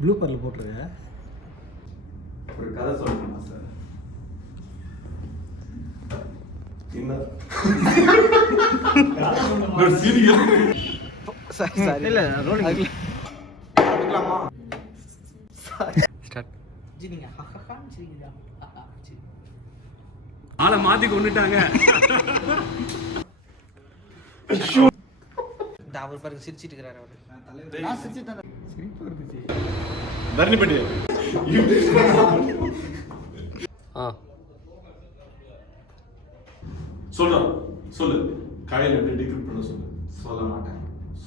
Blue பர்ல போட்டுருங்க. ஒரு கதை சொல்லணுமா சார்? என்ன இல்ல ரோலிங் ஆரம்பிக்கலாமா? ஸ்டார்ட். ஜி நீங்க ஹஹஹான்னு சிரிக்கிறீங்க. சரி. ஆளை மாத்தி கொண்டுட்டாங்க. இந்த அவர் பாருங்க சிரிச்சிட்டு இருக்காரு அவரு. நான் சிரிச்சிட்டேன். சிரிப்பு வருது. தரணி பண்ணி சொல்லு காலையில் எப்படி டிகிரிட் பண்ண சொல்லு. சொல்ல மாட்டேன்.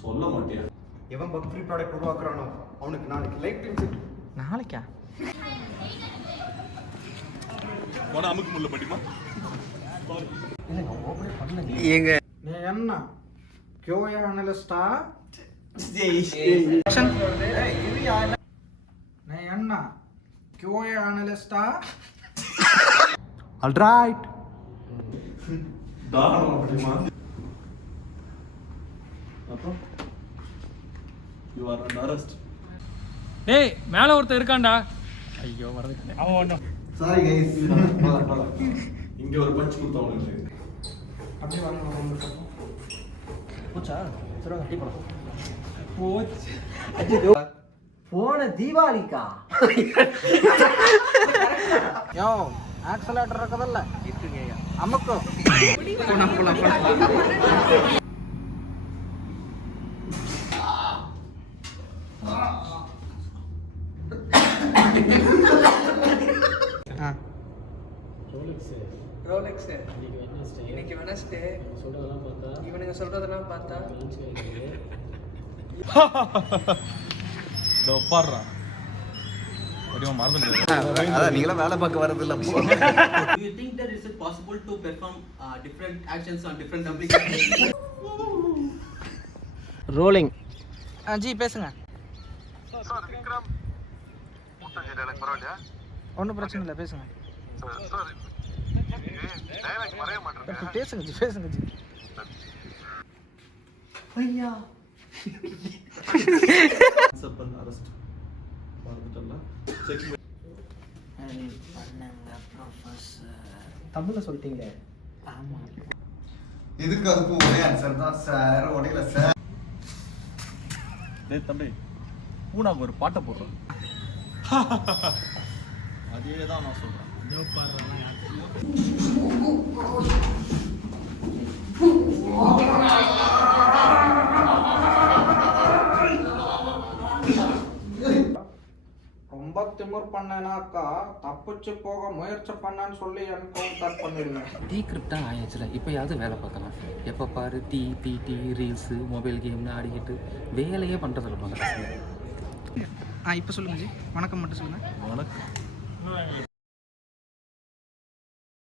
சொல்ல மாட்டியா? எவன் பக் ஃப்ரீ ப்ராடக்ட் உருவாக்குறானோ அவனுக்கு நாளைக்கு லைக் டைம் நாளைக்கா? போன அமுக்கு முள்ள படிமா. இல்லங்க ஓபன் பண்ணல. ஏங்க நீ என்ன கியூஏ அனலிஸ்டா? நீ என்ன கியூஏ அனலிஸ்டா? ஆல்ரைட். தாராளமா படிமா. அப்புறம் you are under arrest. டேய் மேல ஒருத்தர் இருக்கான்டா. ஐயோ வரதுக்கு அவன் ஒண்ணும். Sorry guys. இங்க ஒரு பஞ்ச் கொடுத்தவங்க. அப்படியே வாங்க. போச்சா? சரி கட்டி போலாம். போச்சு. போன தீபாவளிக்கா? யோ ஆக்சலேட்டர் இருக்கதல்ல இருக்குங்க ஐயா. அமுக்கு. போலாம். ரோலெக்ஸ் இன்னைக்கு வெனஸ்டே இவனுங்க சொல்றதெல்லாம் பார்த்தா இதோ பாடுறா. வடிவம் மறந்துடுறேன். அதான் நீங்களா வேலை பார்க்க வரது இல்ல. Do you think that is it possible to perform different actions on different applications? Rolling. G பேசுங்க. சார் விக்ரம் முட்டஞ்சேரி எனக்கு பரவாயில்லையா? ஒன்றும் பிரச்சனை இல்லை பேசுங்க. சார் டைலாக் மறைய மாட்டேங்க. பேசுங்க ஜி. ஐயா சப்பன் அரெஸ்ட் வந்துட்டல. செக் பண்ணுங்க ப்ரொஃபசர். தமிழ்ல சொல்லிட்டீங்க. ஆமா. இதுக்கு அதுக்கும் ஒரே ஆன்சர் தான் சார். ஒரேல சார். டேய் தம்பி பூனாக்கு ஒரு பாட்டை போடுறோம். அதே தான் நான் சொல்றேன். இதோ பாடுறானா யார்? ரொம்ப திமிர் பண்ணனாக்கா தப்பிச்சு போக முயற்சி பண்ணான்னு சொல்லி என்கவுண்டர் பண்ணிடுவேன். டீக்ரிப்டா ஆயாச்சுல. இப்போயாவது வேலை பார்க்கலாம். எப்போ பாரு டிடி ரீல்ஸு மொபைல் கேம்னு ஆடிக்கிட்டு வேலையே பண்ணுறதில்ல போங்க. இப்போ சொல்லுங்க ஜி. வணக்கம் மட்டும் சொல்லுங்கள். வணக்கம்.